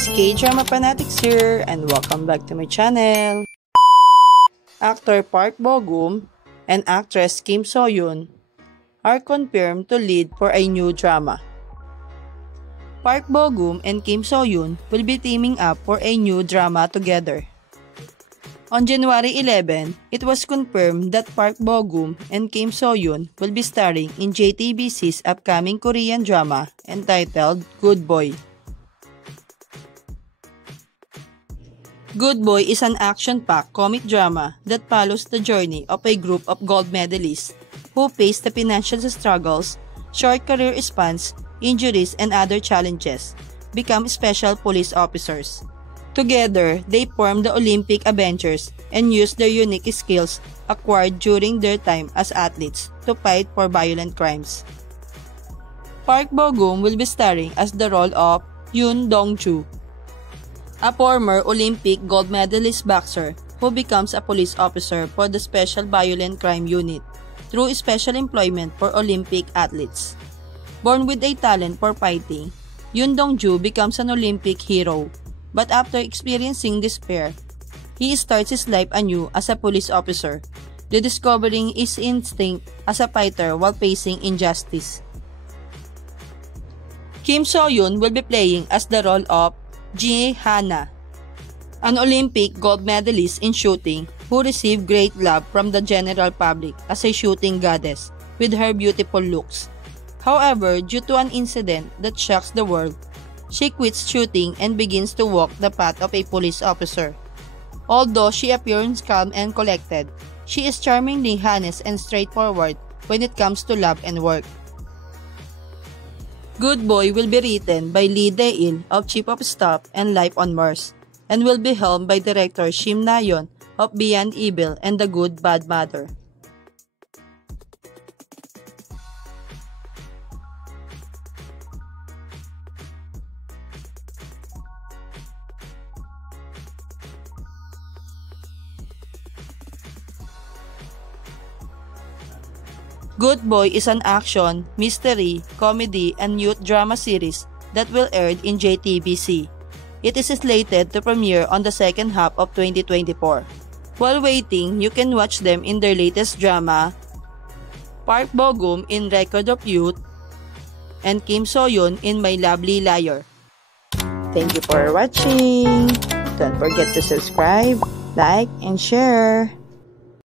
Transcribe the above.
It's K-Drama Fanatics here and welcome back to my channel. Actor Park Bo-gum and actress Kim So-yoon are confirmed to lead for a new drama. Park Bo-gum and Kim So-yoon will be teaming up for a new drama together. On January 11, it was confirmed that Park Bo-gum and Kim So-yoon will be starring in JTBC's upcoming Korean drama entitled Good Boy. Good Boy is an action-packed comic drama that follows the journey of a group of gold medalists who face the financial struggles, short career spans, injuries, and other challenges, become special police officers. Together, they form the Olympic Avengers and use their unique skills acquired during their time as athletes to fight for violent crimes. Park Bo-gum will be starring as the role of Yoon Dong-ju, a former Olympic gold medalist boxer who becomes a police officer for the Special Violent Crime Unit through special employment for Olympic athletes. Born with a talent for fighting, Yoon Dong-ju becomes an Olympic hero, but after experiencing despair, he starts his life anew as a police officer, rediscovering his instinct as a fighter while facing injustice. Kim So-yoon will be playing as the role of Ji Hana, an Olympic gold medalist in shooting who received great love from the general public as a shooting goddess with her beautiful looks. However, due to an incident that shocks the world, she quits shooting and begins to walk the path of a police officer. Although she appears calm and collected, she is charmingly honest and straightforward when it comes to love and work. Good Boy will be written by Lee Dae-il of Chief of Staff and Life on Mars, and will be helmed by director Shim Na-yeon of Beyond Evil and The Good Bad Mother. Good Boy is an action, mystery, comedy, and youth drama series that will air in JTBC. It is slated to premiere on the second half of 2024. While waiting, you can watch them in their latest drama, Park Bo-gum in Record of Youth, and Kim So-yoon in My Lovely Liar. Thank you for watching. Don't forget to subscribe, like, and share.